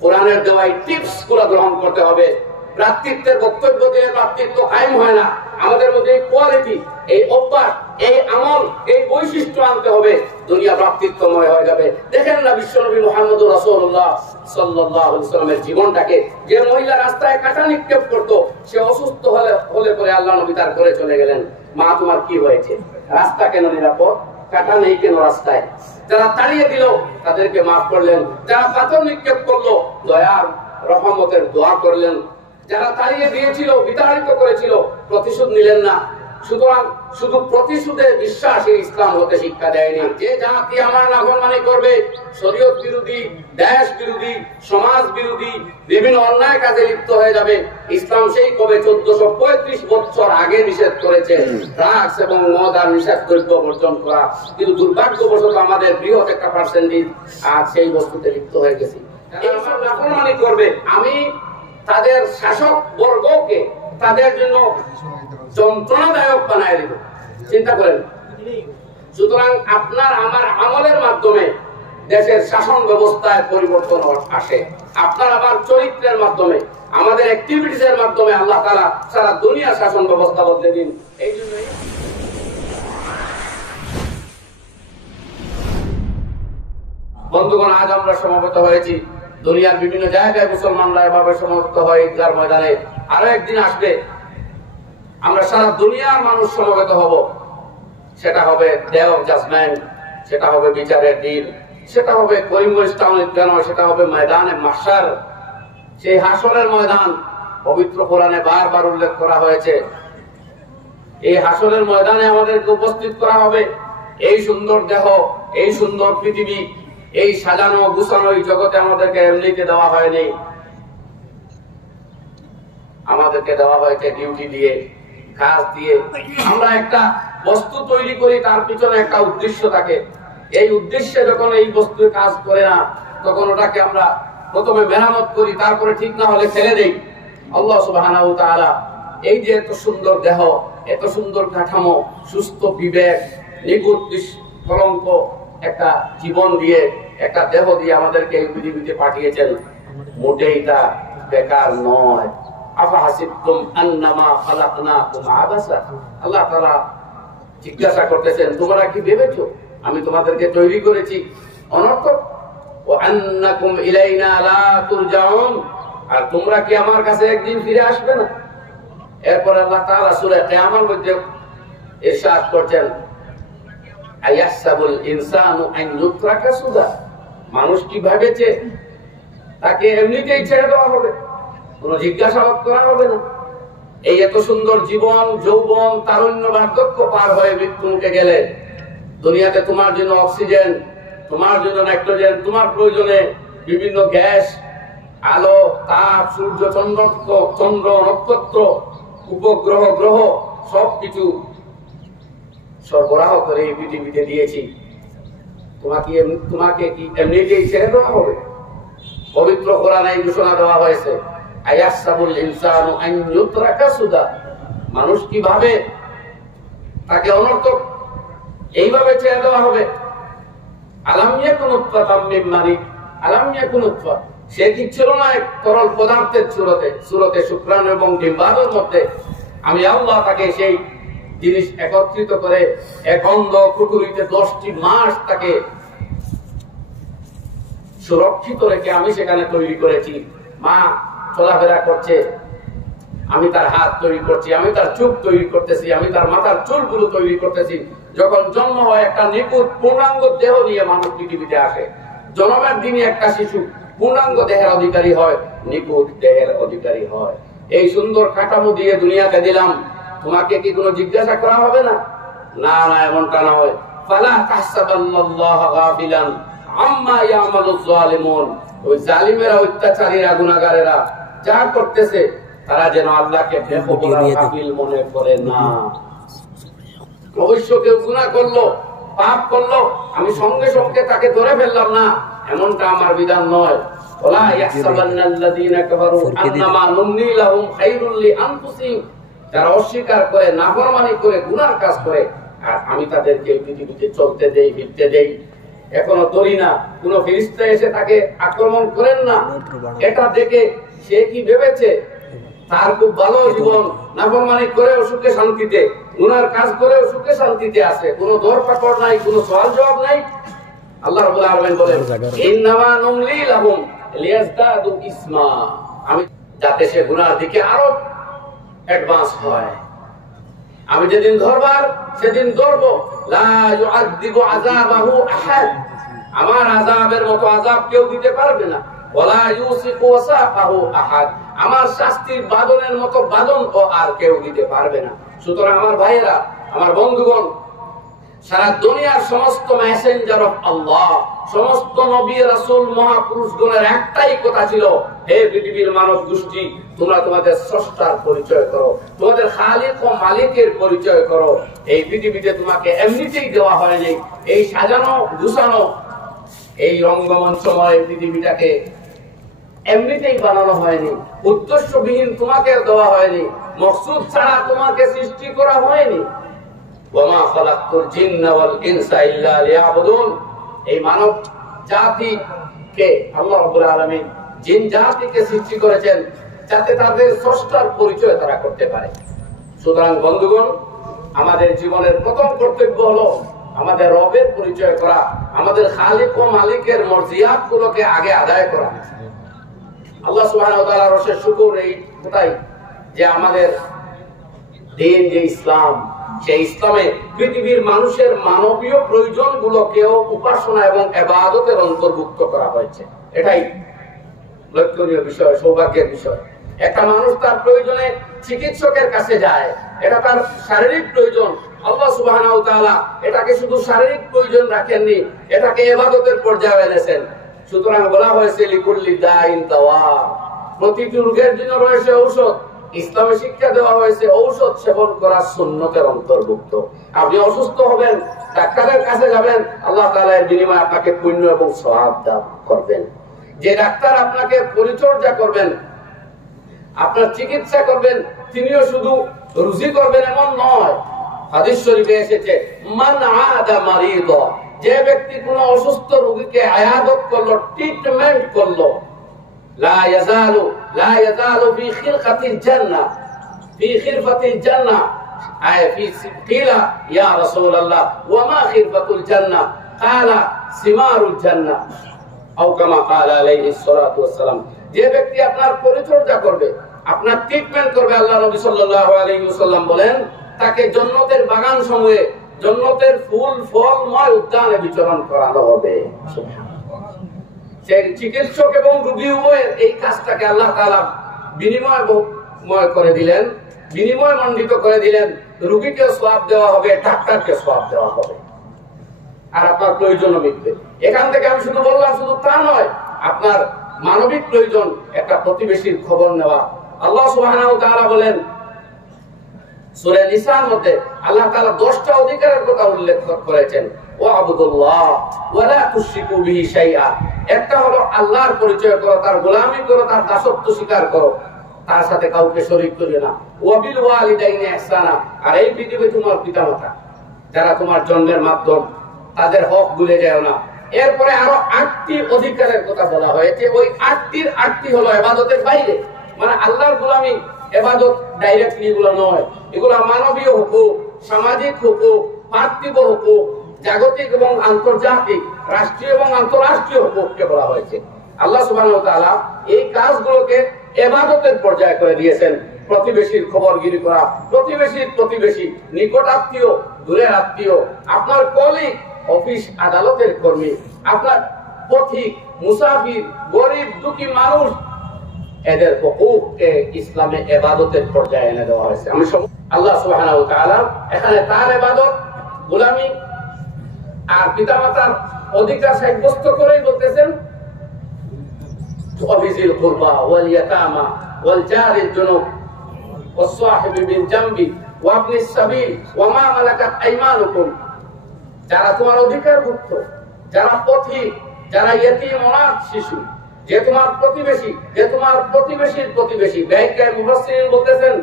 কোরআনের দেওয়া এই টিপস গুলো গ্রহণ করতে হবে। ভ্রাতৃত্বের বক্তব্য দিয়ে ভ্রাতৃত্ব কায়েম হয় না। আমাদের মধ্যে এই কোয়ালিটি, এই অভ্যাস, এই আমল, এই বৈশিষ্ট্য আনতে হবে, দুনিয়া ভ্রাতৃত্বময় হয়ে যাবে। দেখেন না বিশ্বনবী মুহাম্মদুর রাসূলুল্লাহ সাল্লাল্লাহু আলাইহি ওয়াসাল্লামের জীবনটাকে। যে মহিলা রাস্তায় কাঁটা নিক্ষেপ করতো, সে অসুস্থ হলে পরে আল্লাহ নবী তার ঘরে চলে গেলেন, মা তোমার কি হয়েছে? রাস্তা কেন নিরাপদ? কাঁটা নেই কেন রাস্তায়? যারা তাড়িয়ে দিল তাদেরকে মাফ করলেন, যারা পাথর নিক্ষেপ করলো দয়ার রহমতের দোয়া করলেন, যারা তাড়িয়ে দিয়েছিল, বিতাড়িত করেছিল, প্রতিশোধ নিলেন না। সুতরাং শুধু প্রতিশোধে বিশ্বাসী ইসলাম হতে শিক্ষা দেয়নি। যে জাতি আমার নাফরমানি করবে, শরীয়ত বিরোধী, দেশ বিরোধী, সমাজ বিরোধী বিভিন্ন অন্যায় কাজে লিপ্ত হয়ে যাবে, ইসলাম সেই কবে 1435 বছর আগে নিষেধ করেছে ড্রাগস এবং মদ আর নিষিদ্ধ দ্রব্য বর্জন করা। কিন্তু দুর্ভাগ্যবশত আমাদের বৃহৎ একটা পার্সেন্টেজ আজ সেই বস্তুতে লিপ্ত হয়ে গেছে। এইসব নাফরমানি করবে, আমি তাদের শাসক বর্গকে তাদের জন্য যন্ত্রণাদায়ক বানায় দিব। চিন্তা করেন। সুতরাং আপনার আমার আমলের মাধ্যমে দেশের শাসন ব্যবস্থায় পরিবর্তন আসে। আপনার আমার চরিত্রের মাধ্যমে, আমাদের অ্যাক্টিভিটিসের মাধ্যমে আল্লাহ তাআলা সারা দুনিয়া শাসন ব্যবস্থা বদলে দিন। এই জন্যই বন্ধুগণ, আজ আমরা সমবেত হয়েছি। দুনিয়ার বিভিন্ন জায়গায় মুসলমানরা এভাবে সমবেত হয় ঈদগাহ ময়দানে। আরো একদিন আসবে আমরা সারা দুনিয়ার মানুষ সমবেত হব। সেটা হবে ডে অফ জাজমেন্ট, সেটা হবে বিচারের দিন, সেটা হবে করিমগঞ্জ টাউন ঈদগাহ, সেটা হবে ময়দানে মাহশার। সেই হাসরের ময়দান পবিত্র কোরআনে বারবার উল্লেখ করা হয়েছে। এই হাসরের ময়দানে আমাদেরকে উপস্থিত করা হবে। এই সুন্দর দেহ, এই সুন্দর পৃথিবী, এই সাজানো গুছানো এই জগতে আমাদেরকে এমনিতে দেওয়া হয়নি, আমাদেরকে দেওয়া হয়েছে ডিউটি দিয়ে, কাজ দিয়ে। আমরা একটা বস্তু তৈরি করি, তার পিছনে একটা উদ্দেশ্য থাকে। এই উদ্দেশ্যে যখন এই বস্তু কাজ করে না, তখন ওটাকে আমরা প্রথমে মেরামত করি, তারপরে ঠিক না হলে ফেলে দেই। আল্লাহ সুবহানাহু ওয়া তাআলা এই যে এত সুন্দর দেহ, এত সুন্দর কাঠামো, সুস্থ বিবেক, নিখুঁত কলঙ্ক একটা জীবন দিয়ে, একটা দেহ দিয়ে আমাদেরকে এই পৃথিবীতে পাঠিয়েছেন। মোটেই তা বেকার নয়। আফাহাসিবতুম আন্নামা খালাকনাকুম আবাসা। আল্লাহ তাআলা জিজ্ঞাসা করতেছেন, তোমরা কি ভেবেছো আমি তোমাদেরকে তৈরি করেছি অনর্থক? ওয়া আন্নাকুম ইলাইনা লা তুরজাউন। আর তোমরা কি আমার কাছে একদিন ফিরে আসবে না? এরপর আল্লাহ তাআলা সূরা কিয়ামার মধ্যে ইরশাদ করছেন, আয়াহসাবুল ইনসানু আন ইউতরাকা সুদা। মানুষ কি ভেবেছে তাকে এমনিতেই ছেড়ে দেওয়া হবে, কোনো জিজ্ঞাসাবাদ করা হবে না? এই এত সুন্দর জীবন, যৌবন, তারুণ্য, বার্ধক্য পার হয়ে মৃত্যু মুখে গেলে দুনিয়াতে তোমার জন্য অক্সিজেন, তোমার জন্য নাইট্রোজেন, তোমার প্রয়োজনে বিভিন্ন গ্যাস, আলো, তাপ, সূর্য, চন্দ্র, নক্ষত্র, উপগ্রহ, গ্রহ সবকিছু সরবরাহ করে এই পৃথিবীতে দিয়েছি। তোমাকে কি এমনিতেই ছেড়ে দেওয়া হবে? পবিত্র কোরআনে এই ঘোষণা দেওয়া হয়েছে, আয়াহসাবুল ইনসানু আন ইউতরাকা সুদা। মানুষ কিভাবে তাকে অনর্থক এইভাবে ছেড়ে দেওয়া হবে? আলাম ইয়াকুন উতফাতাম মিন মানি। আলাম ইয়াকুন উতফা, সে কি ছিল না এক তরল পদার্থের সুরতে শুক্রাণু এবং ডিম্বাণুর মধ্যে? আমি আল্লাহ তাকে সেই জিনিস একত্রিত করে এক অন্ধ কুকুরিতে 10টি মাস তাকে সুরক্ষিত রেখে আমি সেখানে তৈরি করেছি। মা চলাফেরা করছে, আমি তার হাত তৈরি করছি, আমি তার চোখ তৈরি করতেছি, আমি তার মাথার চুলগুলো তৈরি করতেছি। যখন জন্ম হয় একটা নিখুঁত পূর্ণাঙ্গ দেহ নিয়ে মানুষ পৃথিবীতে আসে। জন্মের দিনই একটা শিশু পূর্ণাঙ্গ দেহের অধিকারী হয়, নিখুঁত দেহের অধিকারী হয়। এই সুন্দর কাঠামো দিয়ে দুনিয়াতে দিলাম, তোমাকে কি কোনো জিজ্ঞাসা করা হবে না? না না, এমনটা নয়। ফালা তাহসাবান্নাল্লাহা গাফিলান আম্মা ইয়ামালুজ জালিমুন। ওই জালিমেরা, অত্যাচারীরা, গুনাহগারেরা যা করতেছে তারা যেন আল্লাহকে বেখবর গাফিল মনে করে না। অবশ্য কেউ গুনাহ করলো, পাপ করলো, আমি সঙ্গে সঙ্গে তাকে ধরে ফেললাম না, এমনটা আমার বিধান নয়। ওয়ালা ইয়াহসাবান্নাল্লাযীনা কাফারু আন্নামা নুমলি লাহুম খায়রুল লিআনফুসিহিম। যারা অস্বীকার করে, নাফরমানি করে, গুনার কাজ করে, আর আমি তাদেরকে পৃথিবীতে চলতে দেই, ফিরতে দেই, এখনো ধরি না, কোন ফেরেশতা এসে তাকে আক্রমণ করেন না। এটা দেখে সে কি ভেবেছে তার খুব ভালো জীবন, নাফরমানি করেও সুখে শান্তিতে, গুনার কাজ করেও সুখে শান্তিতে আছে, কোনো দরপাকড় নাই, কোনো সওয়াল জবাব নাই। আল্লাহ রাব্বুল আলামিন বলেন ইন্নামা নুমলি লাহুম লিয়াজদাদু ইসমা, আমি যাতে সে গুনার দিকে আরো অ্যাডভান্স হয়। আমি যেদিন ধরবার সেদিন ধরবো, লা ইউআযযিবু আযাবাহু আহাদ, আমার আযাবের মতো আযাব কেউ দিতে পারবে না। ওয়ালা ইউসিকু ওয়াসাকাহু আহাদ, আমার শাস্তির বাদনের মতো বাদন ও আর কেউ দিতে পারবে না। সুতরাং আমার ভাইয়েরা, আমার বন্ধুগণ, সারা দুনিয়ার সমস্ত মেসেঞ্জার অফ আল্লাহ, সমস্ত নবী রাসূল মহাপুরুষগণের একটাই কথা ছিল, হে পৃথিবীর মানব গোষ্ঠী, তোমরা তোমাদের স্রষ্টার পরিচয় করো, তোমাদের খালিক ও মালিকের পরিচয় করো। এই পৃথিবীতে তোমাকে এমনিতেই দেওয়া হয়নি, এই সাজানো গুছানো এই রঙ্গমঞ্চময় পৃথিবীটাকে এমনিতেই বানানো হয়নি, উদ্দেশ্যবিহীন তোমাকে দেওয়া হয়নি, মকসুদ ছাড়া তোমাকে সৃষ্টি করা হয়নি। ওয়ামা খালাকতুল জিন্না ওয়াল ইনসা ইল্লা লিয়াবুদুন, এই মানব জাতিকে আল্লাহ রাব্বুল আলামিন জিন জাতিকে সৃষ্টি করেছেন যাতে তাদের স্রষ্টার পরিচয় তারা করতে পারে। সুতরাং বন্ধুগণ, আমাদের জীবনের প্রথম কর্তব্য হলো আমাদের রবের পরিচয় করা, আমাদের খালিক ও মালিকের মর্জিয়াতগুলোকে আগে আদায় করা। আল্লাহ সুবহানাহু ওয়া তাআলার অশেষ শুকর এই কথাই যে আমাদের দিন যে ইসলাম, সেই ইসলামে পৃথিবীর মানুষের মানবীয় প্রয়োজনগুলোকেও উপাসনা এবং ইবাদতের অন্তর্ভুক্ত করা হয়েছে। এটাই লক্ষণীয় বিষয়, সৌভাগ্যের বিষয়। একটা মানুষ তার প্রয়োজনে চিকিৎসকের কাছে যায়, এটা তার শারীরিক প্রয়োজন। আল্লাহ সুবহানাহু ওয়া তাআলা এটাকে শুধু শারীরিক প্রয়োজন রাখেননি, এটাকে ইবাদতের পর্যায়ে এনেছেন। সুতরাং বলা হয়েছে লিকুল্লি দাইন দাওয়া, প্রতিটি রোগের জন্য রয়েছে ঔষধ। ইসলামে শিক্ষা দেওয়া হয়েছে ঔষধ সেবন করা সুন্নতের অন্তর্ভুক্ত। আপনি অসুস্থ হবেন, ডাক্তারের কাছে যাবেন, আল্লাহ তাআলা এর বিনিময়ে আপনাকে পুণ্য এবং সওয়াব দান করবেন। যে ডাক্তার আপনাকে পরিচর্যা করবেন, আপনার চিকিৎসা করবেন, তিনিও শুধু রুজি করবেন এমন নয়। হাদিস শরীফে এসেছে মান আদা মারিদ, যে ব্যক্তি কোন অসুস্থ রোগীকে আয়াদত করলো, ট্রিটমেন্ট করলো, লা ইয়াজালু ফি খিলকাতিল জান্নাহ, ফি খিরফাতিল জান্নাহ, আয় ফি কিলা ইয়া রাসূলুল্লাহ ওয়া মা খিরফাতুল জান্নাহ, ক্বালা সিমারুল জান্নাহ আও কামা ক্বালা আলাইহিস সালাতু ওয়াস সালাম। যে ব্যক্তি আপনার পরিচর্যা করবে, আপনার ট্রিটমেন্ট করবে, আল্লাহ নবী সাল্লাল্লাহু আলাইহি ওয়াসাল্লাম বলেন তাকে জান্নাতের বাগান সমূহে, জান্নাতের ফুল ফলময় উদ্যানে বিচরণ করানো হবে। চিকিৎসক এবং রোগী উভয়ের এই কাজটাকে আল্লাহ তাআলা বিনিময় করে দিলেন, বিনিময় মণ্ডিত করে দিলেন। রোগীকে সওয়াব দেওয়া হবে, ডাক্তারকে সওয়াব দেওয়া হবে, আর আপনার প্রয়োজনও মিটবে। এখান থেকে আমি শুধু বললাম, শুধু তা নয়, আপনার মানবিক প্রয়োজন, একটা প্রতিবেশীর খবর নেওয়া। আল্লাহ সুবহানাহু ওয়া তাআলা বলেন সূরা নিসার মধ্যে আল্লাহ তাআলা 10টা অধিকারের কথা উল্লেখ করেছেন। ওয়াবুদুল্লাহ ওয়া লা তুশরিকু বিহি শাইআ, একটা হলো আল্লাহর পরিচয় করো, তার গোলামি করো, তার দাসত্ব স্বীকার করো, তার সাথে কাউকে শরীক করিও না। ওয়া বিল ওয়ালিদাইনি ইহসানা, আর এই পৃথিবী তোমার পিতামাতা যারা তোমার জন্মের মাধ্যম, তাদের হক ভুলে যাও না। এরপরে আরো 8টি অধিকারের কথা বলা হয়েছে। ওই 8টির 8টি হলো ইবাদতের বাইরে, মানে আল্লাহর গোলামি ইবাদত ডাইরেক্টলি এগুলো নয়, এগুলো মানবীয় হুকুক, সামাজিক হুকুক, পার্থিব হুকুক, জাগতিক এবং আন্তর্জাতিক, রাষ্ট্রীয় এবং আন্তঃরাষ্ট্রীয় হুকুককে বলা হয়েছে। আল্লাহ সুবহানাহু ওয়া তাআলা এই কাজগুলোকে ইবাদতের পর্যায়ে করে দিয়েছেন। প্রতিবেশীর খবরগিরি করা, প্রতিবেশীর প্রতিবেশী, নিকট আত্মীয়, দূরের আত্মীয়, আপনার কলিগ, অফিস আদালতের কর্মী, আপনার পথিক, মুসাফির, গরিব দুঃখী মানুষ, এদের হুকুককে ইসলামে ইবাদতের পর্যায়ে এনে দেওয়া হয়েছে। আমি আল্লাহ সুবহানাহু ওয়া তাআলা এখানে তার ইবাদত, গোলামি আর পিতামাতার অধিকার সাব্যস্ত করেই বলতেছেন ওয়াবিজিল কুরবা ওয়াল ইয়াতামা ওয়াল জারিল জুনুব ওয়াস সাহিবি বিল জামবি ওয়া ইবনিস সাবিল ওয়া মা মালাকাত আইমানুকুম, যারা তোমার অধিকারভুক্ত, যারা পথিক, যারা ইয়তীম অনাথ শিশু, যে তোমার প্রতিবেশী, যে তোমার প্রতিবেশীর প্রতিবেশী। ব্যাখ্যায় মুফাসসিরিন বলতেছেন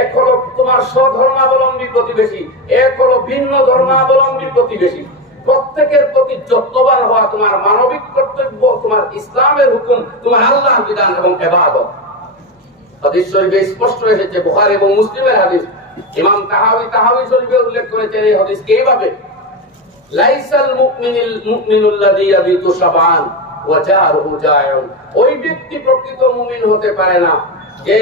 এক হলো তোমার স্বধর্মাবলম্বী প্রতিবেশী, এক হলো ভিন্ন ধর্মাবলম্বী প্রতিবেশী। প্রত্যেকের প্রতি যত্নবান হওয়া তোমার মানবিক কর্তব্য, তোমার ইসলামের হুকুম, তোমার আল্লাহর বিধান এবং ইবাদত। হাদিস শরীফে স্পষ্ট এসেছে, বুখারী এবং মুসলিমের হাদিস। ইমাম তাহাবী শরীফে উল্লেখ করেছেন এই হাদিসকে এইভাবে, লাইসাল মুমিনুল্লাযী ইয়াবিতু শাবান ওয়া জারুহু জায়ুন। ওই ব্যক্তি প্রকৃত মুমিন হতে পারে না যে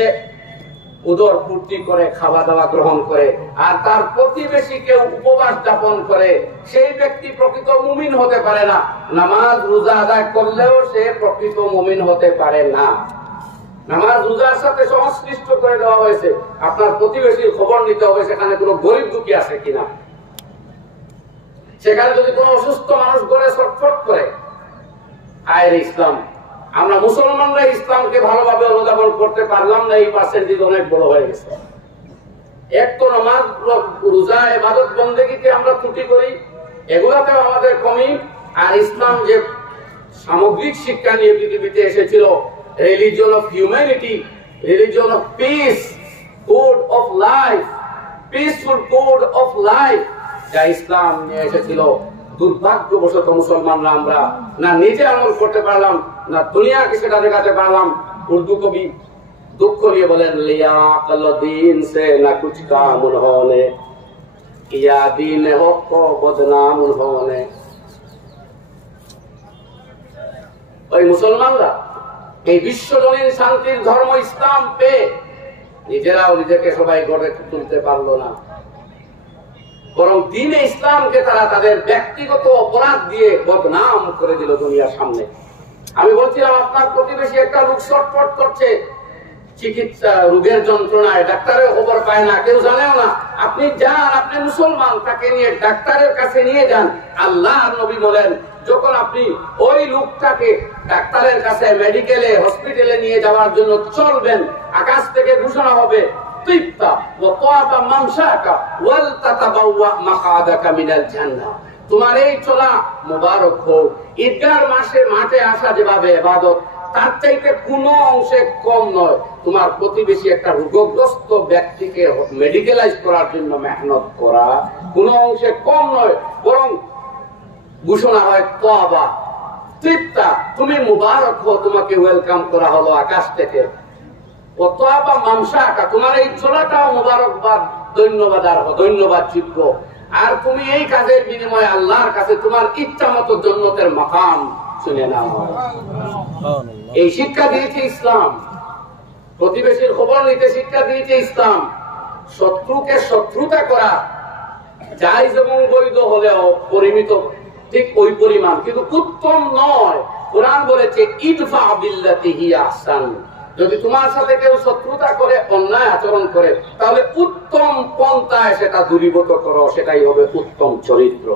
উদর পূর্তি করে খাওয়া দাওয়া গ্রহণ করে আর তার প্রতিবেশী কেউ উপবাস যাপন করে, সেই ব্যক্তি প্রকৃত মুমিন হতে পারে না। নামাজ রোজা আদায় করলেও সে প্রকৃত মুমিন হতে পারে না। নামাজ রোজার সাথে সংশ্লিষ্ট করে দেওয়া হয়েছে, আপনার প্রতিবেশীর খবর নিতে হবে সেখানে কোনো গরিব দুঃখী আছে কিনা, সেখানে যদি কোনো অসুস্থ মানুষ ঘরে ছটফট করে। আয়ের ইসলাম, আমরা মুসলমানরা ইসলামকে ভালোভাবে অনুধাবন করতে পারলাম না, এই পার্সেন্টেজ অনেক বড় হয়ে গেছে। এক তো নামাজ রোজা ইবাদত বন্দেগীতে আমরা ত্রুটি করি, এগুলাতেও আমাদের কমি। আর ইসলাম যে সামগ্রিক শিক্ষা নিয়ে পৃথিবীতে এসেছিল, religion of humanity, religion of piece, code of life, peaceful code of life, যা ইসলাম নিয়ে এসেছিল, দুর্ভাগ্যবশত মুসলমানরা আমরা না নিজে আমল করতে পারলাম, না দুনিয়াকে সেটা দেখাতে পারলাম। উর্দু কবি দুঃখ নিয়ে বলেন, লিয়াকাল দিন সে না কুছ কাম উনহোনে, কিয়া দিন হক কো বদনাম উনহোনে। ওই মুসলমানরা এই বিশ্বজনীন শান্তির ধর্ম ইসলাম পেয়ে নিজেরাও নিজেকে সবাই গড়ে তুলতে পারলো না, বরং দ্বীনে ইসলামকে তারা তাদের ব্যক্তিগত অপরাধ দিয়ে বদনাম করে দিল দুনিয়ার সামনে। আমি বলছিলাম, আপনার প্রতিবেশী একটা লোক ছটফট করছে চিকিৎসা রোগের যন্ত্রণায়, ডাক্তারের খবর পায় না, কেউ জানেও না, আপনি যান, আপনি মুসলমান, তাকে নিয়ে ডাক্তারের কাছে নিয়ে যান। আল্লাহর নবী বলেন, যখন আপনি ওই লোকটাকে ডাক্তারের কাছে, মেডিকেলে, হসপিটালে নিয়ে যাওয়ার জন্য চলবেন, আকাশ থেকে ঘোষণা হবে, তিক্তা ওয়া তাবা মামশাকা ওয়াল তাতাবাওয়া মাকাদাকা মিনাল জান্নাহ। তোমার এই চলা মুবারক হোক। ঈদগাহর মাঠে আসা যেভাবে ইবাদত, তার চাইতে কোনো অংশে কম নয় তোমার প্রতিবেশী একটা রোগগ্রস্ত ব্যক্তিকে মেডিকেলাইজ করার জন্য মেহনত করা, কোনো অংশে কম নয়, বরং ঘোষণা হয় তাওবা, তৃপ্তা, তুমি মুবারক হও, তোমাকে ওয়েলকাম করা হলো আকাশ থেকে। ও তাওবা মামশাকা, তোমার এই চলাটাও মুবারকবাদ, ধন্যবাদ যোগ্য। আর তুমি এই কাজের বিনিময়ে আল্লাহর কাছে তোমার ইচ্ছা মতো জান্নাতের মাকাম শুনে নাও। এই শিক্ষা দিয়েছে ইসলাম। প্রতিবেশীর খবর নিতে শিক্ষা দিয়েছে ইসলাম। শত্রুকে শত্রুতা করা জায়েজ এবং বৈধ হলেও পরিমিত ঠিক ওই পরিমাণ, কিন্তু উত্তম নয়। কোরআন বলেছে, ইদফা বিল্লাতি হিয়া আহসান। যদি তোমার সাথে কেউ শত্রুতা করে, অন্যায় আচরণ করে, তাহলে উত্তম পন্থায় সেটা দূরীভূত করো, সেটাই হবে উত্তম চরিত্র।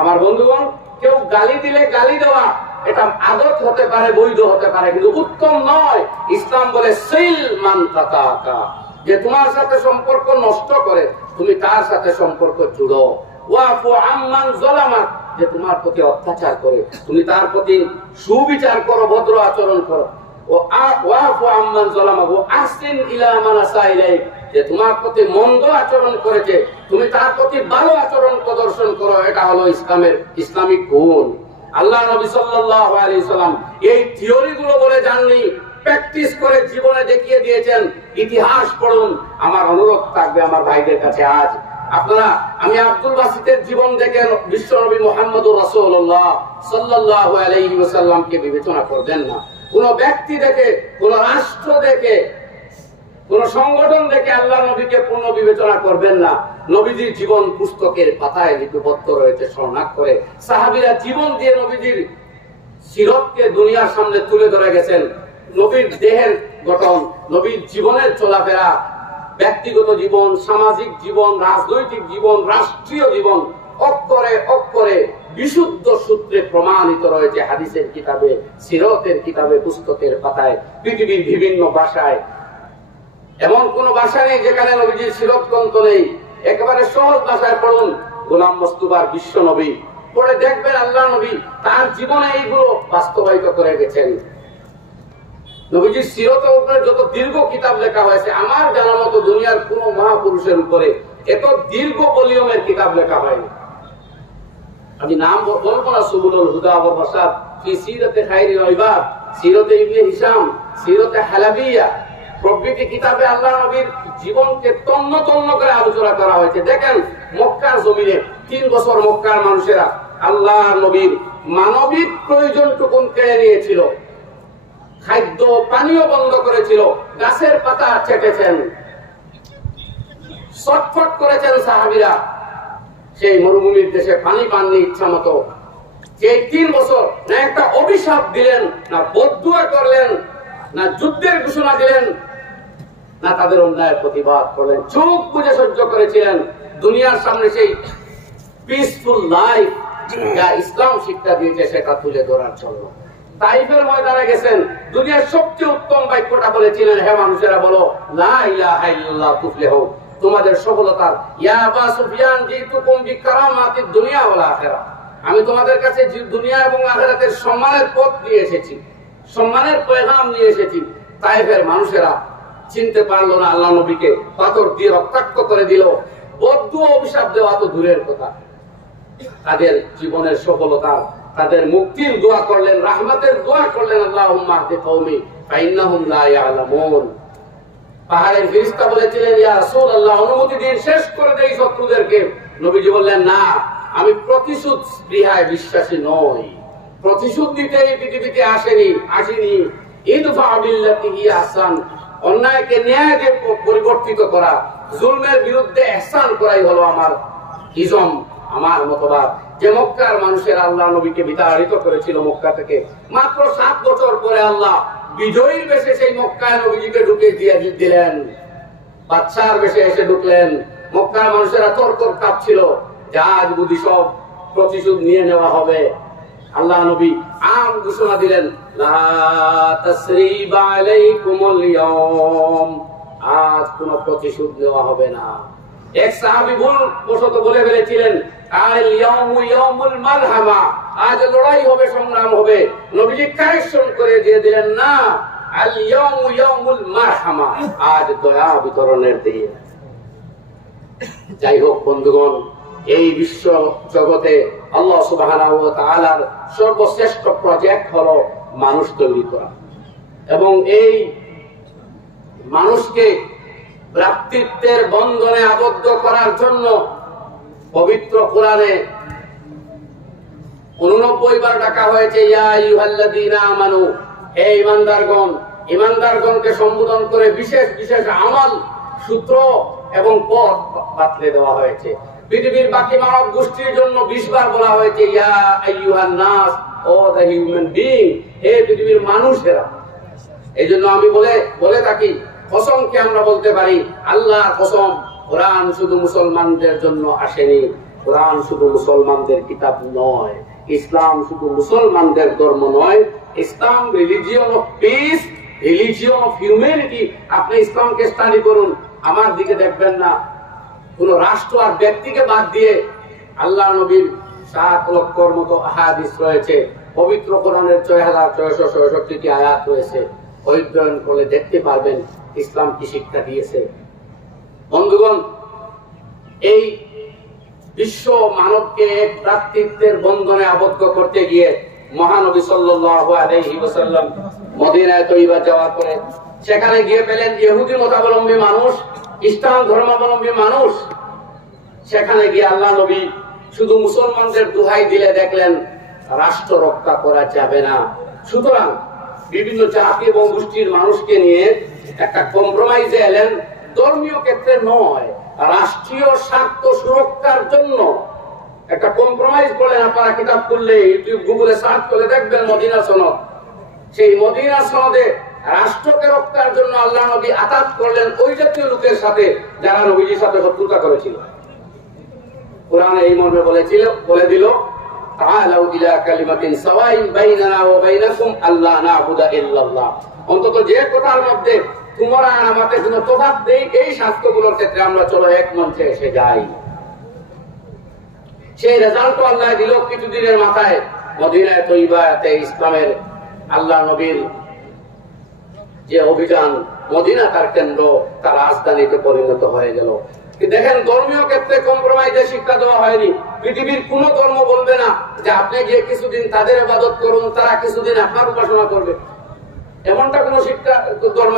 আমার বন্ধুগণ, কেউ গালি দিলে গালি দেওয়া এটা আদত হতে পারে, বৈধ হতে পারে, কিন্তু উত্তম নয়। ইসলাম বলে সিল মান তাতাকা, যে তোমার সাথে সম্পর্ক নষ্ট করে তুমি তার সাথে সম্পর্ক জুড়ো। ওয়াফু আম্মান যালামাক, যে তোমার প্রতি অত্যাচার করে তুমি তার প্রতি সুবিচার করো, ভদ্র আচরণ করো। ওয়াফু আম্মান যালামাক ওয়া আহসিন ইলা মান আসা ইলাইক, যে তোমার প্রতি মন্দ আচরণ করেছে তুমি তার প্রতি ভালো আচরণ প্রদর্শন করো। এটা হলো ইসলামিক গুণ। আল্লাহ নবী সাল্লাল্লাহু আলাইহি সাল্লাম এই থিওরি গুলো বলে যাননি, প্র্যাকটিস করে জীবনে দেখিয়ে দিয়েছেন। ইতিহাস পড়ুন। আমার অনুরোধ থাকবে আমার ভাইদের কাছে, আজ আপনারা, আমি আব্দুল বাসিতের জীবন দেখে বিশ্ব নবী মুহাম্মদুর রাসূলুল্লাহ সাল্লাল্লাহু আলাইহি ওয়াসাল্লামকে বিবেচনা করবেন না। কোন ব্যক্তি দেখে, কোন রাষ্ট্র দেখে, কোন সংগঠন দেখে আল্লাহ নবীকে পূর্ণ বিবেচনা করবেন না। নবীজির জীবন পুস্তকের পাতায় লিপিবদ্ধ রয়েছে স্বর্ণাক্ষরে। সাহাবীরা জীবন দিয়ে নবীজির সিরতকে দুনিয়ার সামনে তুলে ধরে গেছেন। নবীর দেহের গঠন, নবীর জীবনের চলাফেরা, ব্যক্তিগত জীবন, সামাজিক জীবন, রাজনৈতিক জীবন, রাষ্ট্রীয় জীবন অক্ষরে অক্ষরে বিশুদ্ধ সূত্রে প্রমাণিত রয়েছে হাদিসের কিতাবে, সিরতের কিতাবে, পুস্তকের পাতায়, পৃথিবীর বিভিন্ন ভাষায়। এমন কোন ভাষা নেই যেখানে নবীজির সিরত গ্রন্থ নেই। একেবারে সহজ ভাষায় পড়ুন গোলাম মুস্তাফার বিশ্ব নবী, পড়ে দেখবেন আল্লাহ নবী তার জীবনে এইগুলো বাস্তবায়িত করে গেছেন। নবীজির সিরতের উপরে যত দীর্ঘ কিতাব লেখা হয়েছে, আমার জানার মতো দুনিয়ার কোন মহাপুরুষের উপরে এত দীর্ঘ ভলিউমের কিতাব লেখা হয়নি। আমি নাম বলবো না, সুবুলুল হুদা ওয়া রাশাদ ফি সিরাতে খায়রিল ইবাদ, সিরাতে ইবনে হিশাম, সিরাতে হালাবিয়া প্রভৃতি কিতাবে আল্লাহ নবীর জীবনকে তন্ন তন্ন করে আলোচনা করা হয়েছে। দেখেন মক্কার জমিনে 3 বছর মক্কার মানুষেরা আল্লাহ নবীর মানবিক প্রয়োজনটুকু কেড়ে নিয়েছিল, খাদ্য পানীয় বন্ধ করেছিল, গাছের পাতা চেটেছেন, ছটফট করেছেন সাহাবীরা। সেই মরুভূমির দেশে পানি পাননি ইচ্ছা মতো। এই 3 বছর না একটা অভিশাপ দিলেন, না বদদুয়া করলেন, না যুদ্ধের ঘোষণা দিলেন, না তাদের অন্যায়ের প্রতিবাদ করলেন, চোখ বুজে সহ্য করেছিলেন। দুনিয়ার সামনে সেই পিসফুল লাইফ যা ইসলাম শিক্ষা দিয়েছে সেটা তুলে ধরার জন্য তাইফের ময়দানে গেছেন। দুনিয়ার সবচেয়ে উত্তম বাক্যটা বলেছিলেন, হে মানুষেরা বলো লা ইলাহা ইল্লাল্লাহ তুফলিহু, তোমাদের সফলতার। ইয়া আবা সুফিয়ান জিতুকুম বিকারামাতিদ দুনিয়া ওয়াল আখিরাহ, আমি তোমাদের কাছে দুনিয়া এবং আখিরাতের সম্মানের পথ নিয়ে এসেছি, সম্মানের পয়গাম নিয়ে এসেছি। তাইফের মানুষেরা চিনতে পারলো না আল্লাহ নবীকে, পাথর দিয়ে রক্তাক্ত করে দিল। বদদুয়া অভিশাপ দেওয়া তো দূরের কথা, তাদের জীবনের সফলতা, তাদের মুক্তির দোয়া করলেন, রাহমাতের দোয়া করলেন, আল্লাহুম্মা হদি কওমি ফাইন্নাহুম লা ইয়ালামুন। পাহাড়ের ফেরেশতা বলেছিলেন, ইয়া রাসূলুল্লাহ অনুমতি দিন, শেষ করে দেই শত্রুদেরকে। নবীজি বললেন, না, আমি প্রতিশোধ স্পৃহায় বিশ্বাসী নই, প্রতিশোধ দিতে এই পৃথিবীতে আসেনি। ইদফা বিল্লাতি হিয়া আহসান, অন্যায়কে ন্যায় দিয়ে পরিবর্তিত করা, জুলমের বিরুদ্ধে ইহসান করাই হলো আমার ইজম, আমার মতবাদ। যে মক্কার মানুষের আল্লাহ নবীকে বিতাড়িত করেছিল মক্কা থেকে, মাত্র 7 বছর পরে আল্লাহ বিজয়ীর বেশে সেই মক্কায় নবীজিকে ঢুকে দিয়ে দিলেন, বাদশার বেশে এসে ঢুকলেন। মক্কার মানুষেরা তরতর কাঁপছিল, জাহাজ বুদ্ধি সব প্রতিশোধ নিয়ে নেওয়া হবে। আল্লাহ নবী আম ঘোষণা দিলেন, লা তাসরিবা আলাইকুমুল ইয়াওম, আজ কোনো প্রতিশোধ নেওয়া হবে না। এক সাহাবী ভুলবশত বলে ফেলেছিলেন, আল ইয়াউমু ইয়াউমুল মালহামা, আজ লড়াই হবে, সংগ্রাম হবে। নবীজি কারেকশন করে দিয়ে দিলেন, না, আল ইয়াউমু ইয়াউমুল মারহামা, আজ দয়া বিতরণের দিন। যাই হোক বন্ধুগণ, এই বিশ্ব জগতে আল্লাহ সুবহানাহু ওয়া তাআলার সর্বশ্রেষ্ঠ প্রজেক্ট হলো মানুষ তৈরি করা, এবং এই মানুষকে ভ্রাতৃত্বের বন্ধনে আবদ্ধ করার জন্য পবিত্র কোরআনে 89 বার ডাকা হয়েছে, ইয়া আইয়ুহাল্লাযীনা আমানু, হে ঈমানদারগণ। ঈমানদারগণকে সম্বোধন করে বিশেষ বিশেষ আমল, সূত্র এবং পথ বাতলে দেওয়া হয়েছে। পৃথিবীর বাকি মানব গোষ্ঠীর জন্য 20 বার বলা হয়েছে, ইয়া আইয়ুহান নাস, ও দ্য হিউম্যান বিং, হে পৃথিবীর মানুষেরা। এই জন্য আমি বলে থাকি, কসমকে আমরা বলতে পারি, আল্লাহ কসম, কোরআন শুধু মুসলমানদের জন্য আসেনি, কোরআন শুধু মুসলমানদের কিতাব নয়, ইসলাম শুধু মুসলমানদের ধর্ম নয়, Islam religion of peace, religion of humanity. আপনি ইসলামকে স্টাডি করুন, আমার দিকে দেখবেন না। কোন রাষ্ট্র আর ব্যক্তিকে বাদ দিয়ে আল্লাহ নবীর 7 লক্ষর মতো হাদিস রয়েছে, পবিত্র কোরআনের 6666টি আয়াত রয়েছে। অধ্যয়ন করলে দেখতে পারবেন ইসলাম কি শিক্ষা দিয়েছে। বন্ধুগণ, এই বিশ্ব মানবকে এক ভ্রাতৃত্বের বন্ধনে আবদ্ধ করতে গিয়ে মহানবী সাল্লাল্লাহু আলাইহি ওয়াসাল্লাম মদিনায় তৈবা যাওয়ার পরে সেখানে গিয়ে পেলেন ইহুদি মতাবলম্বী মানুষ, ইসলাম ধর্মাবলম্বী মানুষ। সেখানে গিয়ে আল্লাহ নবী শুধু মুসলমানদের দোহাই দিলে দেখলেন রাষ্ট্র রক্ষা করা যাবে না। সুতরাং বিভিন্ন জাতি এবং গোষ্ঠীর মানুষকে নিয়ে একটা কম্প্রোমাইজে এলেন, ধর্মীয় ক্ষেত্রে নয়, রাষ্ট্রীয় স্বার্থ সুরক্ষার জন্য একটা কম্প্রোমাইজ করলেন। আপনারা কিতাব করলে, ইউটিউব গুগলে সার্চ করে দেখবেন মদিনা সনদ। সেই মদিনা সনদে রাষ্ট্রকে রক্ষার জন্য আল্লাহ নবী আতাত করলেন ওই জাতীয় লোকের সাথে যারা নবীজির সাথে শত্রুতা করেছিল। কোরআনে এই মর্মে বলে দিল, তাআলাউ ইলা কালিমাতিন সাওয়াইন বাইনানা ওয়া বাইনাকুম আল্লা না'বুদা ইল্লাল্লাহ। অন্তত যে কথার মধ্যে তোমরা আর আমাদের কোনো তফাৎ নেই, এই শাস্ত্রগুলোর ক্ষেত্রে আমরা চলো এক মঞ্চে এসে যাই। সেই রেজাল্ট আল্লাহ দিল কিছুদিনের মাথায়। মদিনায়ে তৈবাতে ইসলামের আল্লাহ নবীর যে অভিযান, মদিনা তার কেন্দ্র, তার রাজধানীতে পরিণত হয়ে গেল। দেখেন ধর্মীয় ক্ষেত্রে কম্প্রোমাইজের শিক্ষা দেওয়া হয়নি। পৃথিবীর কোন ধর্ম বলবে না যে আপনি গিয়ে কিছুদিন তাদের ইবাদত করুন, তারা কিছুদিন আপনার উপাসনা করবে। এমনটা কোন শিক্ষা ধর্ম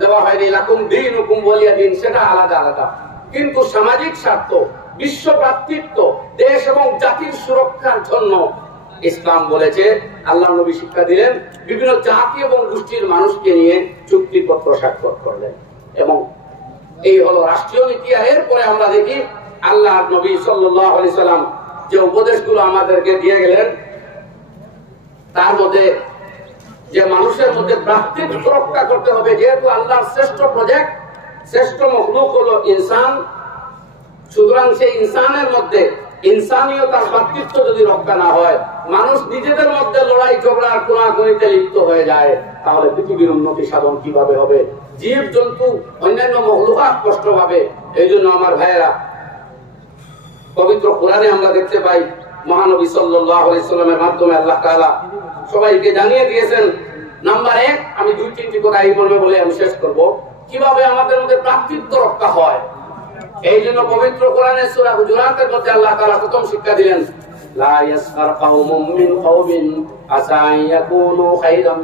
দেওয়া হয়নি। লাকুম দীনুকুম ওয়ালিয়া দীন, সেটা আলাদা আলাদা। কিন্তু সামাজিক স্বার্থ, বিশ্ব ভ্রাতৃত্ব, দেশ এবং জাতির সুরক্ষার জন্য ইসলাম বলেছে, আল্লাহ নবী শিক্ষা দিলেন, বিভিন্ন জাতি এবং গোষ্ঠীর মানুষকে নিয়ে চুক্তিপত্র স্বাক্ষর করলেন। এবং এই হলো রাষ্ট্রীয় নীতি। এরপরে আমরা দেখি আল্লাহ নবী সাল্লাল্লাহু আলাইহি সাল্লাম যে উপদেশগুলো আমাদেরকে দিয়ে গেলেন, তার মধ্যে যে মানুষের মধ্যে ভ্রাতৃত্ব রক্ষা করতে হবে। যেহেতু আল্লাহর শ্রেষ্ঠ প্রজেক্ট, শ্রেষ্ঠ মখলুক হলো ইনসান, সুতরাং সেই ইনসানের মধ্যে ইনসানিয়তার ভ্রাতৃত্ব যদি রক্ষা না হয়, মানুষ নিজেদের মধ্যে লড়াই ঝগড়ার কোনাকুনিতে লিপ্ত হয়ে যায়, তাহলে পৃথিবীর উন্নতি সাধন কিভাবে হবে? জীব জন্তু অন্যান্য মখলুকাত কষ্ট পাবে। এই জন্য আমার ভাইয়েরা, পবিত্র কোরআনে আমরা দেখতে পাই মহানবী সাল্লাল্লাহু আলাইহি সাল্লামের মাধ্যমে আল্লাহ তাআলা সবাইকে জানিয়ে দিয়েছেন। নাম্বার 1, আমি 2-3টি কথা এই বলবো বলে আমি শেষ করব, কিভাবে আমাদের মধ্যে ভ্রাতৃত্ব রক্ষা হয়। এই জন্য পবিত্র কোরআনের সূরা হুজুরাতের মধ্যে আল্লাহ তাআলা প্রথম শিক্ষা দিলেন, লা ইয়াসখার কওমুম মিন কওমিন আসা ইয়াকুনু খায়রাম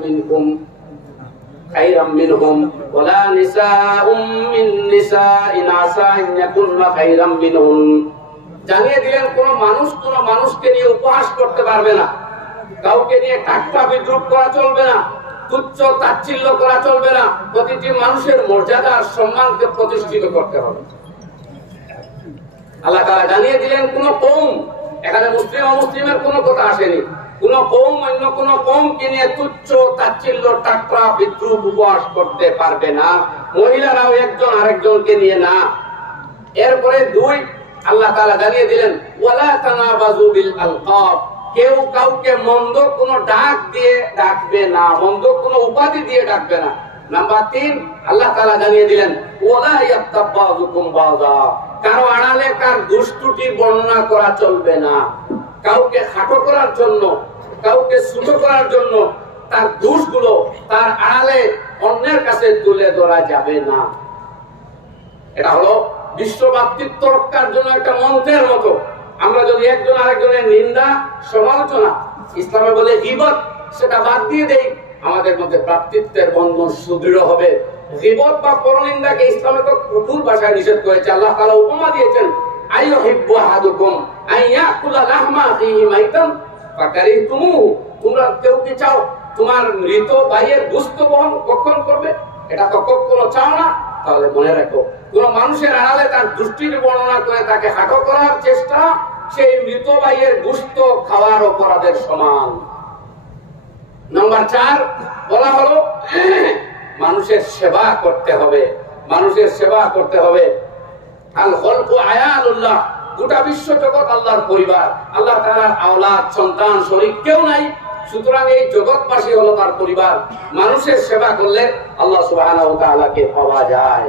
মিনহুম ওয়ালা নিসাউম মিন নিসাইন আসা ইয়াকুননা খায়রাম মিনহুম। জানিয়ে দিলেন কোন মানুষকে নিয়ে উপহাস করতে পারবে না, কাউকে নিয়ে ঠাট্টা বিদ্রুপ করা চলবে না, তুচ্ছ তাচ্ছিল্য করা চলবে না। প্রতিটি মানুষের মর্যাদা আর সম্মানকে প্রতিষ্ঠিত করতে হবে। আল্লাহ তাআলা জানিয়ে দিলেন কোন কওম, এখানে মুসলিম অমুসলিমের কোনো কথা আসেনি, কোন কওম অন্য কোন কওমকে নিয়ে তুচ্ছ তাচ্ছিল্য ঠাট্টা বিদ্রুপ উপহাস করতে পারবে না, মহিলারাও একজন আরেকজনকে নিয়ে না। এরপরে 2, আল্লাহ তাআলা জানিয়ে দিলেন ওয়ালা তানাবাজু বিল আলকাব, কেউ কাউকে মন্দ কোনো ডাক দিয়ে ডাকবে না, মন্দ কোনো উপাধি দিয়ে ডাকবে না। নাম্বার 3, আল্লাহ তাআলা জানিয়ে দিলেন ওয়ালা ইয়াত্তাবাযুকুম বাযা, কারো আড়ালে কার দুষ্টুটি বর্ণনা করা চলবে না। কাউকে খাটো করার জন্য, কাউকে ছোট করার জন্য তার দোষগুলো তার আড়ালে অন্যের কাছে তুলে ধরা যাবে না। এটা হলো বিশ্ব ভ্রাতৃত্ব রক্ষার জন্য একটা মন্ত্রের মতো। আমরা যদি একজন আরেকজনের নিন্দা সমালোচনা, ইসলামে বলে গীবত, সেটা বাদ দিয়ে দেই, আমাদের মধ্যে ভ্রাতৃত্বের বন্ধন সুদৃঢ় হবে। গীবত বা পরনিন্দাকে ইসলামে তো কঠোর ভাষায় নিষেধ করেছে। আল্লাহ তাআলা উপমা দিয়েছেন, আইয়ুহিব্বু আহাদুকুম আইয়াকুলা লাহমা আখিহি মাইতান ফাকারিহতুমুহু, তোমরা কেউ কি চাও তোমার মৃত ভাইয়ের গোশত ভক্ষণ করবে? এটা তো কখনো চাও না। তাহলে মনে রাখো, কোন মানুষের আড়ালে তার দুষ্টির বর্ণনা করে তাকে হাঁটো করার চেষ্টা, সেই মৃত ভাইয়ের গোশত খাওয়ার অপরাধের সমান। নাম্বার 4 বলা হলো মানুষের সেবা করতে হবে, মানুষের সেবা করতে হবে। আল খলকু আয়ালুল্লাহ, গোটা বিশ্ব জগৎ আল্লাহর পরিবার, আল্লাহ তাআলার আওলাদ, সন্তান, শরীক কেউ নাই। সুতরাং এই জগৎবাসী হলো তার পরিবার। মানুষের সেবা করলে আল্লাহ সুবহানাহু ওয়া তাআলাকে পাওয়া যায়।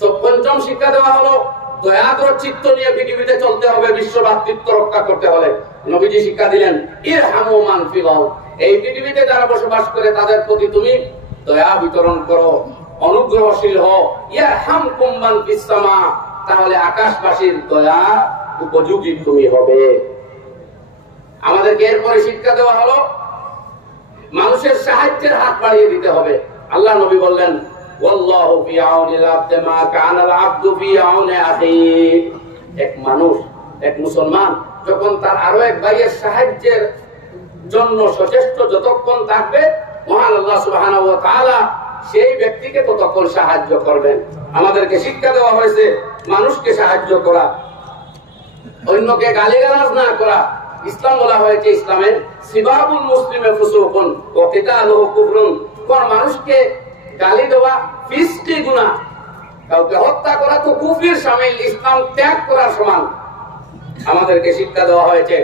তো 5ম শিক্ষা দেওয়া হলো দয়াদ্র চিত্ত নিয়ে পৃথিবীতে চলতে হবে। বিশ্ব ভ্রাতৃত্ব রক্ষা করতে হলে নবীজি শিক্ষা দিলেন, ইরহামু মান ফিল আরদ, এই পৃথিবীতে যারা বসবাস করে তাদের প্রতি তুমি দয়া বিতরণ করো, অনুগ্রহশীল হও। ইয়ারহামকুম মান ফিস সামা, তাহলে আকাশবাসীর দয়া উপযোগী তুমি হবে। আমাদেরকে এরপরে শিক্ষা দেওয়া হলো মানুষের সাহায্যের হাত বাড়িয়ে দিতে হবে। আল্লাহ নবী বললেন, ওয়াল্লাহু ফি আউনিল আবদি মা কানাল আবদু ফি আউনি আখিহি। এক মানুষ, এক মুসলমান যখন তার আরো এক ভাইয়ের সাহায্যের জন্য সচেষ্ট যতক্ষণ থাকবে, মহান আল্লাহ সুবহানাহু ওয়া তাআলা সেই ব্যক্তিকে ততক্ষণ সাহায্য করবেন। আমাদেরকে শিক্ষা দেওয়া হয়েছে মানুষকে সাহায্য করা, অন্যকে গালিগালাজ না করা। ইসলাম বলা হয়েছে, ইসলামে সিবাবুল মুসলিমে ফুসুকুন ওয়া কিতালুহু কুফরুন, কোন মানুষকে গালি দেওয়া ফিসকি গুনাহ, কাউকে হত্যা করা তো কুফরির শামিল, ইসলাম ত্যাগ করার সমান। আমাদেরকে শিক্ষা দেওয়া হয়েছে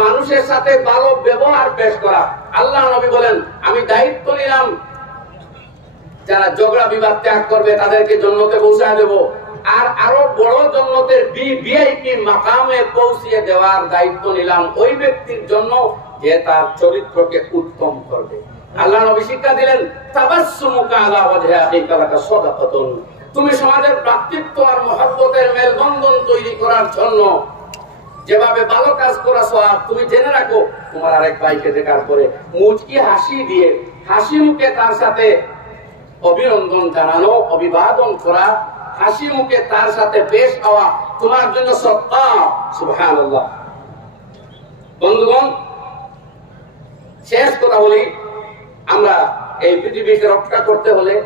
মানুষের সাথে ভালো ব্যবহার পেশ করা। আল্লাহ নবী বলেন, আমি দায়িত্ব নিলাম যারা ঝগড়া বিবাদ ত্যাগ করবে তাদেরকে জান্নাতে পৌঁছায় দেব, আর আরো বড় জান্নাতের ভিআইপি মাকামে পৌঁছিয়ে দেওয়ার দায়িত্ব নিলাম ওই ব্যক্তির জন্য যে তার চরিত্রকে উত্তম করবে। আল্লাহ নবী শিক্ষা দিলেন, তাবাসসুমুকা আলা ওয়াজহি আখিকা লাকা সাদাকাতুন, তুমি সমাজের ভ্রাতৃত্ব আর মহব্বতের মেলবন্ধন তৈরি করার জন্য যেভাবে ভালো কাজ করা সওয়াব, তুমি জেনে রাখো তোমার আরেক ভাইকে দেখার পরে মুচকি হাসি দিয়ে হাসি মুখে তার সাথে অভিনন্দন জানানো, অভিবাদন করা, হাসি মুখে তার সাথে পেশ হওয়া তোমার জন্য সদকা। সুবহানাল্লাহ। বন্ধুগণ, শেষ কথা বলি, আমরা এই পৃথিবীকে রক্ষা করতে হলে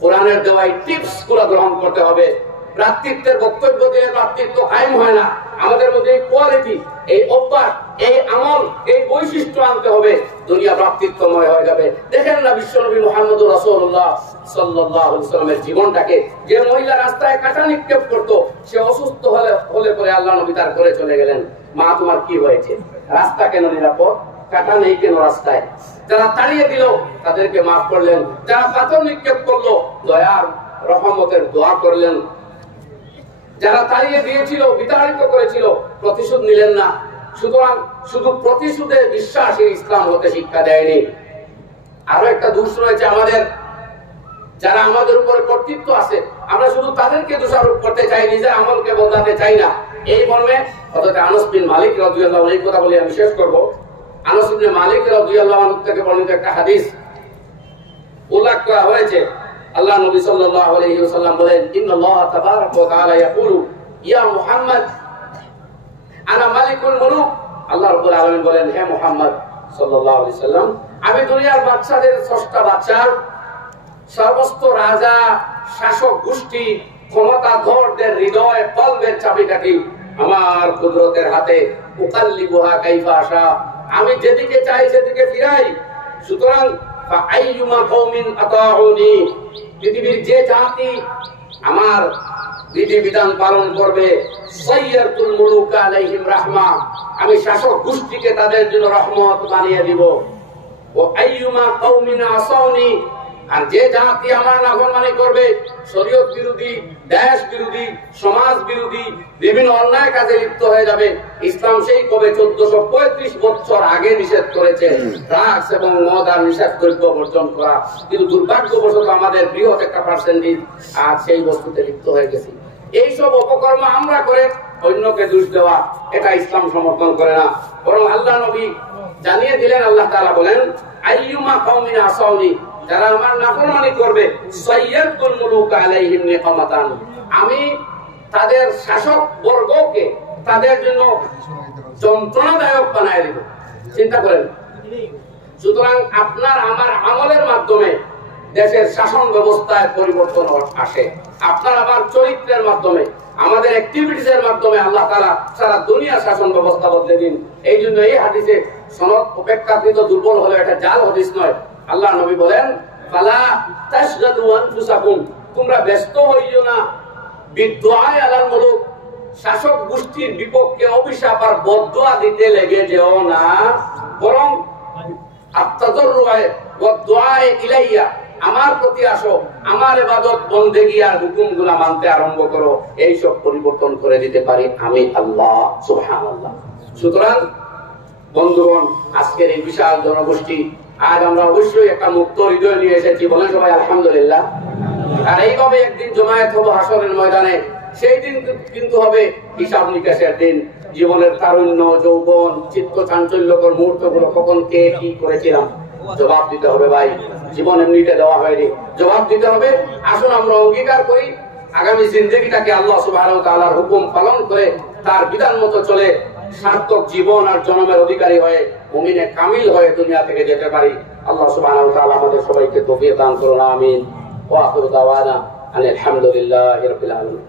কোরআনের দেওয়া এই টিপস গুলো গ্রহণ করতে হবে। ভ্রাতৃত্বের বক্তব্য দিয়ে ভ্রাতৃত্ব কায়েম হয় না। আমাদের মধ্যে এই কোয়ালিটি, এই অভ্যাস, এই আমল, এই বৈশিষ্ট্য আনতে হবে, দুনিয়া ভ্রাতৃত্বময় হয়ে যাবে। দেখেন না বিশ্বনবী মুহাম্মদুর রাসূলুল্লাহ সাল্লাল্লাহু আলাইহি ওয়াসাল্লামের জীবনটাকে। যে মহিলা রাস্তায় কাঁটা নিক্ষেপ করত, সে অসুস্থ হলে পরে আল্লাহ নবী তার ঘরে চলে গেলেন, মা তোমার কি হয়েছে? রাস্তা কেন নিরাপদ? কাঁটা নেই কেন রাস্তায়? যারা তাড়িয়ে দিল তাদেরকে মাফ করলেন, যারা পাথর নিক্ষেপ করলো দয়ার রহমতের দোয়া করলেন, যারা তাড়িয়ে দিয়েছিল, বিতাড়িত করেছিল, প্রতিশোধ নিলেন না। সুতরাং শুধু প্রতিশোধে বিশ্বাসী ইসলাম হতে শিক্ষা দেয়নি। আরো একটা দোষ রয়েছে আমাদের, যারা আমাদের উপরে কর্তৃত্ব আছে, আমরা শুধু তাদেরকে দোষারোপ করতে চাই, নিজের আমলকে বদলাতে চাই না। এই মর্মে হযরত আনাস বিন মালিক রাদিয়াল্লাহু আনহু, এই কথা বলে আমি শেষ করব। আনাস বিন মালিক রাদিয়াল্লাহু আনহু থেকে বর্ণিত একটা হাদিস উল্লেখ করা হয়েছে। আল্লাহ নবী সাল্লাল্লাহু আলাইহি ওয়াসাল্লাম বলেন, ইন্নাল্লাহ তাবারাকা ওয়া তাআলা ইয়াকুলু ইয়া মুহাম্মদ আনা মালিকুল মুলুক। আল্লাহ রাব্বুল আলামিন বলেন, হে মুহাম্মদ সাল্লাল্লাহু আলাইহি ওয়াসাল্লাম, আমি দুনিয়ার বাদশাদের স্রষ্টা বাদশার, সমস্ত রাজা, শাসক গোষ্ঠী, ক্ষমতাধরদের হৃদয় কলবের চাবিকাঠি আমার কুদরতের হাতে। উকাল্লিবুহা কাইফা আশা, আমি যেদিকে চাই সেদিকে ফিরাই। সুতরাং ফাআইয়ুমা কওমিন আতাউনি, পৃথিবীর যে জাতি আমার বিধিবিধান পালন করবে, সাইয়াতুল মুলুক আলাইহিম রাহমা, আমি শাসক গোষ্ঠীকে তাদের জন্য রহমত বানিয়ে দিব। ও আইয়ুমা কওমিন আসাউনি, আর যে জাতি আমার নাফরমানি করবে, শরীয়ত বিরোধী, দেশ বিরোধী, সমাজ বিরোধী বিভিন্ন অন্যায় কাজে লিপ্ত হয়ে যাবে। ইসলাম সেই কবে 1435 বছর আগে নিষেধ করেছে ড্রাগস এবং মদ আর নিষেধদ্রব্য বর্জন করা, কিন্তু দুর্ভাগ্যবশত আমাদের বৃহৎ একটা পার্সেন্টেজ আজ সেই বস্তুতে লিপ্ত হয়ে গেছে। এইসব অপকর্ম আমরা করে অন্যকে দোষ দেওয়া, এটা ইসলাম সমর্থন করে না। বরং আল্লাহ নবী জানিয়ে দিলেন, আল্লাহ তাআলা বলেন, আইয়ুমা কওমিন আসাউনি, যারা আমার নাফরমানি করবে, সাইয়াতুল মুলুক আলাইহিম নিকামাতান, আমি তাদের শাসক বর্গকে তাদের জন্য যন্ত্রণাদায়ক বানায় দেব। চিন্তা করেন। সুতরাং আপনার আমার আমলের মাধ্যমে দেশের শাসন ব্যবস্থায় পরিবর্তন আসে। আপনার আমার চরিত্রের মাধ্যমে, আমাদের অ্যাক্টিভিটিসের মাধ্যমে আল্লাহ তাআলা সারা দুনিয়া শাসন ব্যবস্থা বদলে দিন। এই জন্য এই হাদিসে সনদ অপেক্ষাকৃত দুর্বল হলে এটা জাল হাদিস নয়। আল্লাহ নবী বলেন, ফালা তাশগালু আনফুসাকুম, তোমরা ব্যস্ত হইও না বিদুআয়ে আলাল মুলুক, শাসক গোষ্ঠীর বিপক্ষে অভিশাপ আর বদদুয়া দিতে লেগে যেও না, বরং আত-তাদাররুআ ওয়া দুআয়ে ইলাইয়া, আমার প্রতি আসো, আমার ইবাদত বন্দেগী আর হুকুমগুলো মানতে আরম্ভ করো। এই সব পরিবর্তন করে দিতে পারি আমি আল্লাহ। সুবহানাল্লাহ। সুতরাং বন্ধুগণ, আজকের এই বিশাল জনগোষ্ঠী, আজ আমরা অবশ্যই একটা মুক্ত হৃদয় নিয়ে এসেছি, বলেন সবাই আলহামদুলিল্লাহ। আর এইভাবে একদিন জমায়েত হবো হাসরের ময়দানে। সেই দিন কিন্তু হবে হিসাব নিকাশের দিন। জীবনের তারুণ্য, যৌবন, চিত্ত চাঞ্চল্যকর মুহূর্তগুলো কখন কে কি করেছিলাম জবাব দিতে হবে ভাই। জীবন এমনিতে দেওয়া হয়নি, জবাব দিতে হবে। আসুন আমরা অঙ্গীকার করি আগামী জিন্দেগিটাকে আল্লাহ সুবহানাহু ওয়া তাআলার হুকুম পালন করে তার বিধান মতো চলে সার্থক জীবন আর জন্মের অধিকারী হয়ে মুমিনে কামিল হয়ে দুনিয়া থেকে যেতে পারি। আল্লাহ সুবহানাহু ওয়া তাআলা আমাদের সবাইকে তৌফিক দান করুন। আমিন। ওয়া আখিরু দাওয়ানা আলহামদুলিল্লাহি রাব্বিল আলামিন।